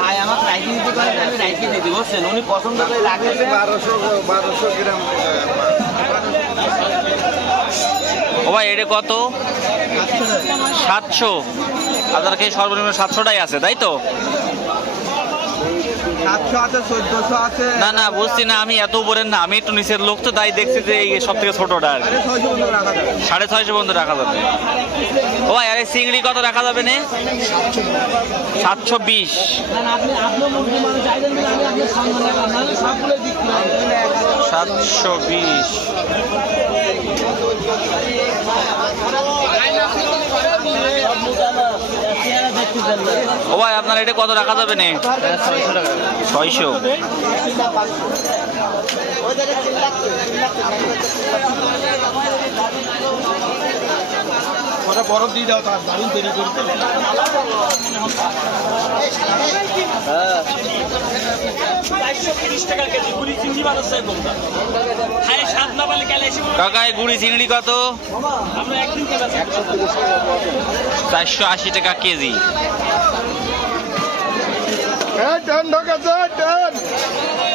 ভাই, আমার উনি বারোশো গ্রাম ও ভাই, এটা কত? সাতশো। আপনার সর্বনিম্ন সাতশোটাই আছে, তাই তো সাতশো আছে চোদ্দশো আছে না না বুঝছি না আমি এত উপরের না আমি একটু নিচের লোক তো তাই দেখছি যে এই সব থেকে ছোটটা আর সাড়ে ছয়শো পর্যন্ত রাখা যাবে। ও আরে চিংড়ি কত রাখা যাবে না? সাতশো বিশ। না না, ও ভাই আপনার এটা কত রাখা যাবে না? ছয়শো। ওটা বরফ দিয়ে দাও তার দারুণ দেরি করতে। কাকা এই গুড়ি চিংড়ি কত? চারশো আশি টাকা কেজি।